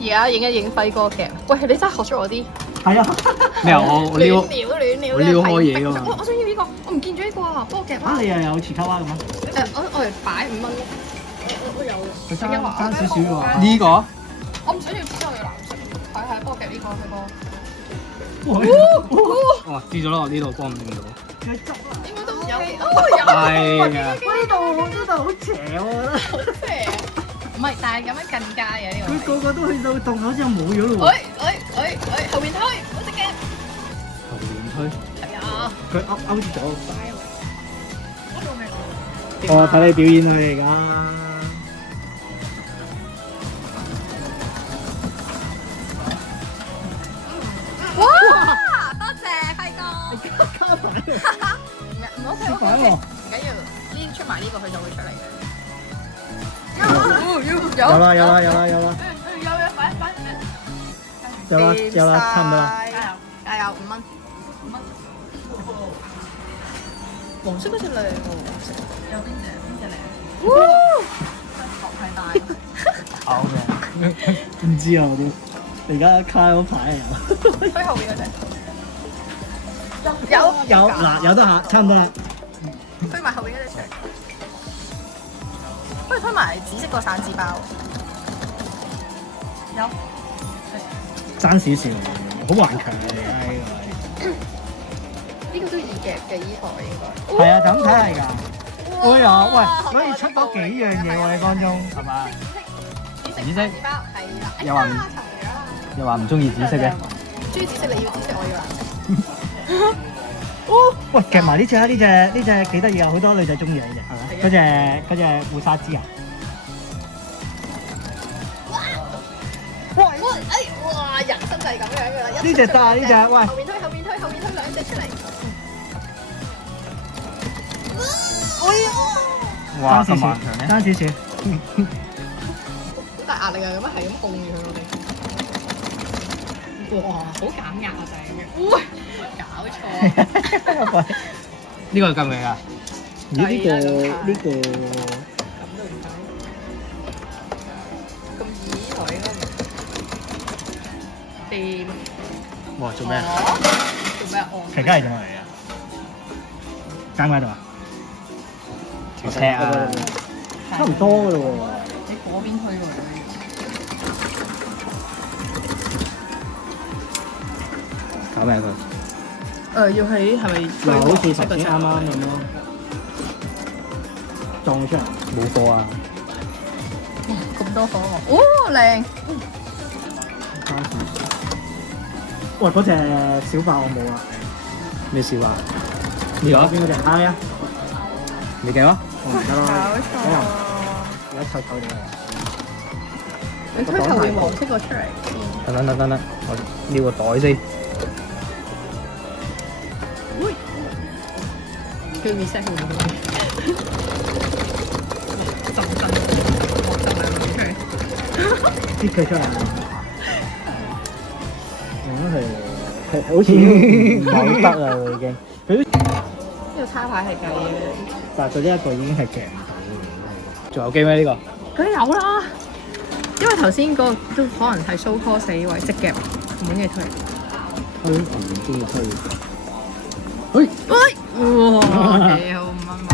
而家影一影輝哥嘅。喂，你真係學咗我啲係啊，咩啊？我撩亂料我撩開嘢㗎嘛我想要呢個，我唔見咗呢個啊，幫我夾啊你又有持卡蛙咁啊？我嚟擺5蚊咯。我有。佢爭少少喎。呢個我唔想要紫色，我要藍色。係，幫我夾呢個輝哥。哦，知咗啦，我呢度幫唔到。佢執啦。應該都有。係啊。呢度好邪喎！好邪。唔係，但係咁樣更加嘅呢個。佢個個都去到洞口之後冇咗咯喎。後面推，好隻嘅。後面推。係啊。佢勾住咗。我睇你表演佢而家。哇！多謝輝哥。卡牌。唔好卡牌喎。唔緊要，呢出埋呢個佢就會出嚟嘅。有啦，差唔多啦。加油，5蚊。黃色嗰隻靚喎，有邊隻靚？哇！頭太大。好嘅。唔知啊我啲，而家卡嗰牌啊。推後面嗰隻。有嗱有得下，差唔多啦。推埋後面嗰隻出嚟。不如推埋紫色個散紙包。有。爭少少，好頑強啊！而家呢呢個都易夾嘅依台應該。個係啊，就咁睇係㗎。哎呀，喂，可以出多幾樣嘢喎！你當中係嘛？紫色。包係啦。又話唔又話唔中意紫色嘅。中意紫色，你要紫色，我要藍色。喂，夾埋呢隻啊！呢隻幾得意啊！好多女仔中意啊！呢隻係咪？嗰隻護沙枝啊！哇！人生就係咁樣㗎啦。呢隻得啊！呢隻喂。後面推兩隻出嚟。哇！咁頑強嘅。爭少少。好大壓力啊！咁樣係咁控住佢我哋。哇！好減壓啊！就係咁樣。喂！搞錯。呢個係咁嘅㗎。咦？呢個咁都唔使。咁易呢台應該唔掂。哇！做咩啊？做咩啊？其他係點嚟啊？間喺度啊？條尺啊！差唔多㗎咯喎。你嗰邊推喎。搞咩佢？要喺係咪？嗱，好似頭先啱啱咁咯，撞出嚟。冇貨啊！咁多火喎！哦，靚！喂，嗰隻小霸我冇啊。咩事啊？呢個邊嗰隻？係啊。你計啊？我唔得咯。搞錯！而家臭臭地。你推後面黃色個出嚟。等，我撩個袋先。佢 reset 佢會就真擠佢出嚟。係好似唔係好得啊！已經。呢個叉牌係計嘅，但係佢呢一個已經係夾唔到。仲有機咩呢個？梗係有啦，因為頭先嗰個都可能係 so call 死位即夾，唔揾嘢推。推唔中意推。喂！哇！幾好5蚊位。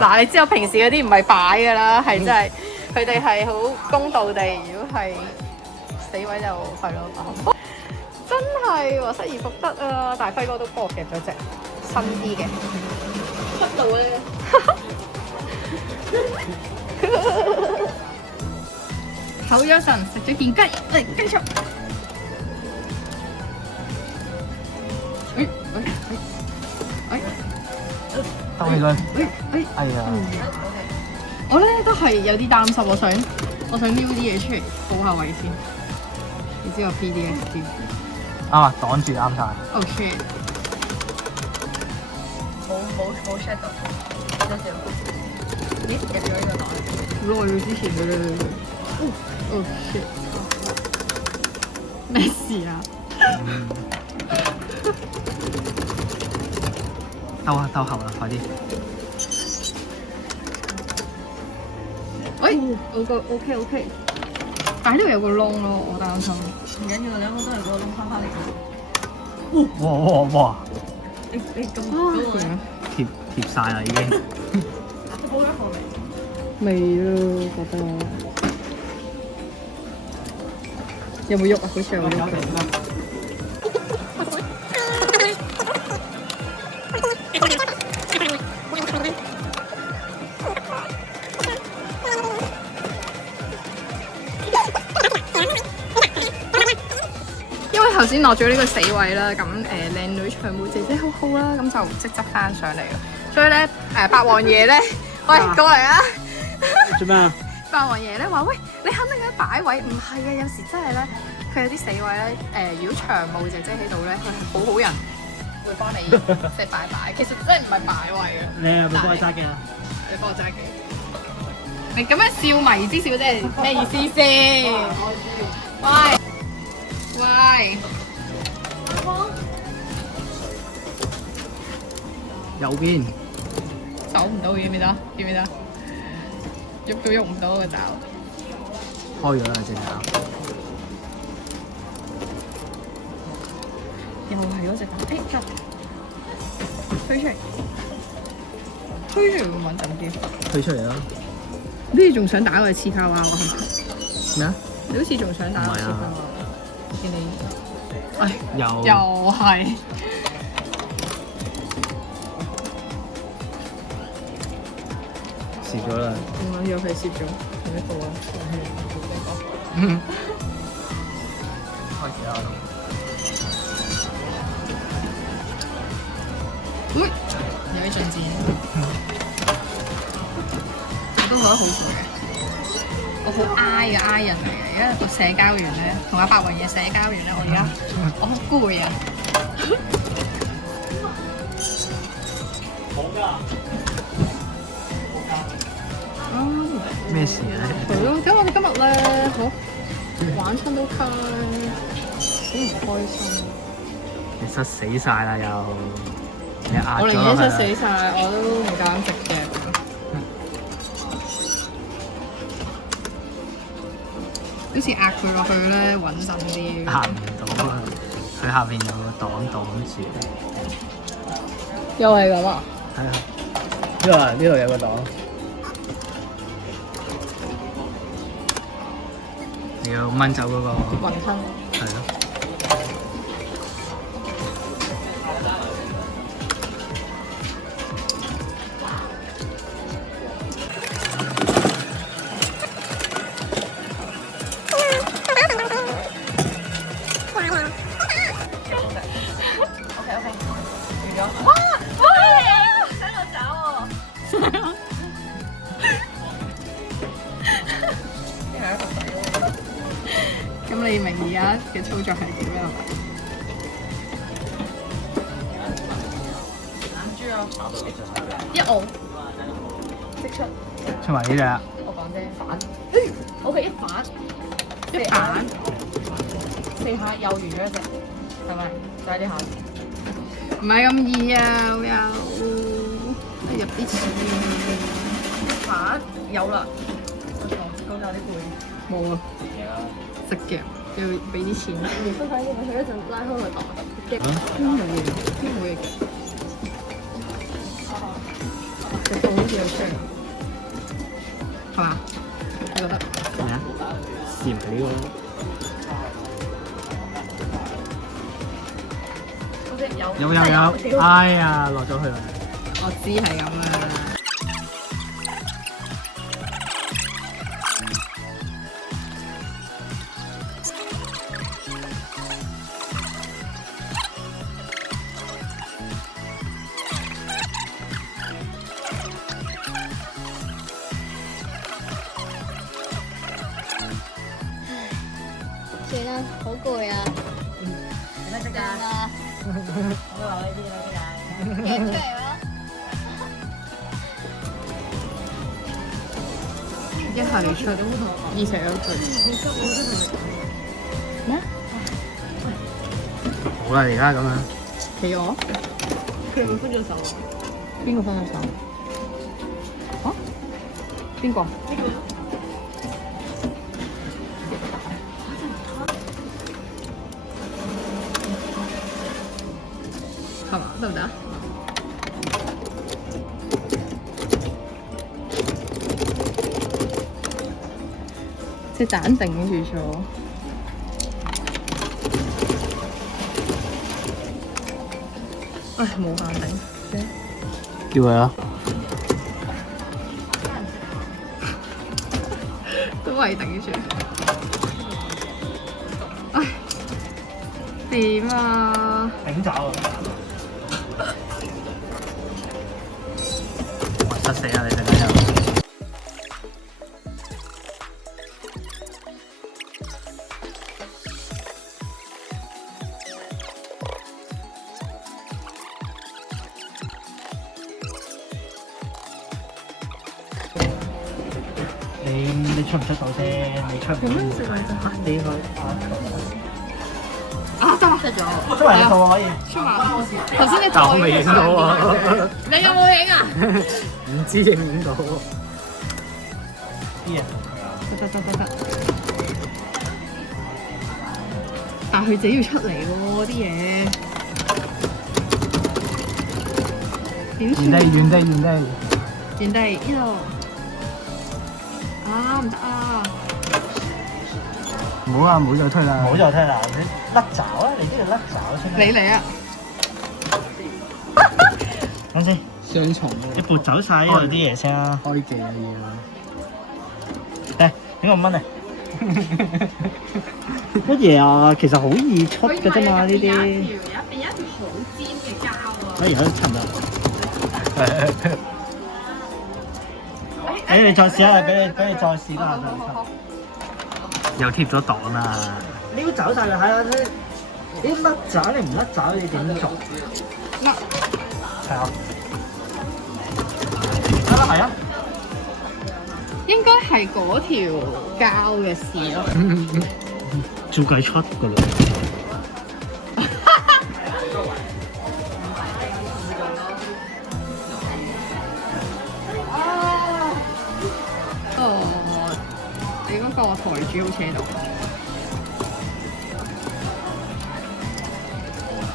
嗱，你知我平時嗰啲唔係擺㗎啦，係真係佢哋係好公道地，如果係死位就係咯。真係喎，失而復得啊！大輝哥都幫我夾咗隻新啲嘅，出到咧。唞咗陣，食咗件雞，嚟繼續。兜起佢。哎呀！我咧都係有啲擔心，我想撩啲嘢出嚟，補下位先。你知我 PDSD。啊，擋住啱晒。Oh shit！冇 shut 到，多謝。咦？入咗呢個袋？好耐之前嘅。Oh shit！咩事啊？兜後啦，快啲！喂，OK。但係呢度有個窿咯，我擔心。唔緊要，兩個都係個窿翻返嚟嘅。哇哇哇！你咁啊嗰個點啊貼晒啦已經。你補咗貨未？未咯，覺得。有冇喐啊？好似有喐嘅。因為頭先落咗呢個死位啦，咁靚女長毛姐姐好好啦，咁就即執翻上嚟啦。所以咧白王爺咧，喂過嚟啊！做咩啊？白王爺咧話：喂，你肯定喺擺位，唔係啊！有時真係咧，佢有啲死位咧，如果長毛姐姐喺度咧，佢係好好人，會幫你即係擺。其實真係唔係擺位啊！你係咪幫我揸嘅啊？你幫我揸機。你咁樣笑迷之小姐係咩意思先？喂喂，右邊走唔到，記唔記得？記唔記得？喐都喐唔到個爪。開咗啦，隻爪。又係嗰隻爪，誒得，推出嚟，推出嚟會穩陣啲。推出嚟啦。你仲想打個黐卡娃娃係嘛？咩啊？你好似仲想打個黐卡娃娃，見你，唉，又係。蝕咗啦。又係攝咗，同一個啊。開始啦。喂，有啲進展，都覺得好攰嘅。我好 I 嘅 I 人嚟嘅，而家個社交員咧，同阿白雲嘅社交員咧，我而家我好攰啊！咩事咧？係咯，睇我哋今日咧，好玩親都卡咧，好唔開心。你塞死晒啦又，你壓咗我寧願塞落去啦。死晒，我都唔敢直嘅。好似壓佢落去咧，穩陣啲。壓唔到啊！佢下邊有個擋住。又係咁啊！係啊，呢度有個擋。你要掹走嗰個。雲吞。係咯。咁你明而家嘅操作係點樣？眼珠啊！一按即出，出埋呢隻啊！我講啫，反。OK，一反，一反四下又完咗一隻，係咪？再呢下。唔係咁易啊！又入啲錢，反有啦。我講有啲攰。冇啊！食嘅要俾啲錢。都睇見佢一陣拉開個檔，邊冇嘢？邊冇嘢嘅？隻手好似有聲，係嘛？你覺得？咩啊？試唔起喎。有，哎呀，落咗去啦。我知係咁啦。算啦，好攰啊！點解即啊？我都話呢啲啦，點解？夾出嚟咯！一係出，二成有出。咩？好啦，而家咁樣。企鵝？佢係咪分咗手啊？邊個分咗手？啊？邊個？隻蛋頂住咗。唉，冇限定。叫佢啊！都係頂住。唉，點啊？頂爪啊！實死啦！你陣間又你出唔出到先？你出唔出？你去啊，得啦，出咗。出埋你套可以。出埋。頭先你但我未影到啊！你有冇影啊？唔知影唔到。啲嘢得。但係佢自己要出嚟喎啲嘢。點算啊？原地。原地呢度。啊，唔得啊！唔好啊！唔好再推啦！唔好再推啦！你甩爪啊！你都要甩爪先。你嚟啊！等先，雙重你撥走晒呢度啲嘢先啦。開鏡嘅嘢啦。誒，點5蚊啊？乜嘢啊？其實好易出嘅啫嘛，呢啲。有一條好尖嘅膠啊！而家差唔多。誒，你再試下，俾你再試啦，又貼咗檔啦！撩走晒佢睇下先。啲甩爪你唔甩爪，你點做？甩係啊。係啊。應該係嗰條膠嘅事咯。照計出㗎啦。你嗰個台主好似喺度，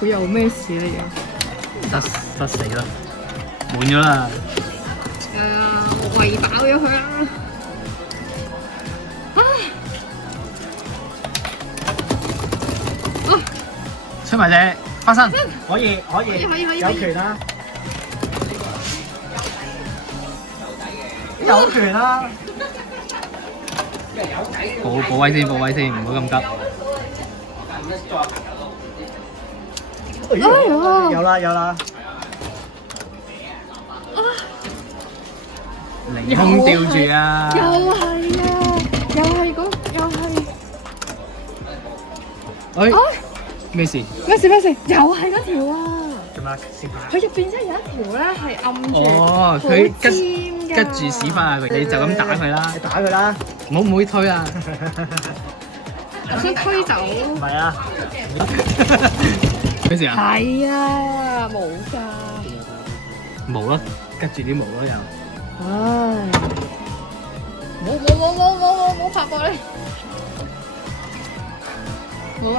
佢有咩事咧？得死啦！滿咗啦！餵飽咗佢啦！出埋隻花生，可以，有權啦。有權啦。補位先，唔好咁急。有啦。凌空吊住啊！又係咩事？咩事？又係嗰條啊！做咩？先佢入邊真係有一條咧係暗住，哦，好佢尖㗎吉住屎忽啊！你就咁打佢啦你，打佢啦。唔好推啊！我想推走。唔係啊。咩事啊？係啊，冇㗎。毛咯，吉住啲毛咯又。唉，冇拍過你，冇啊！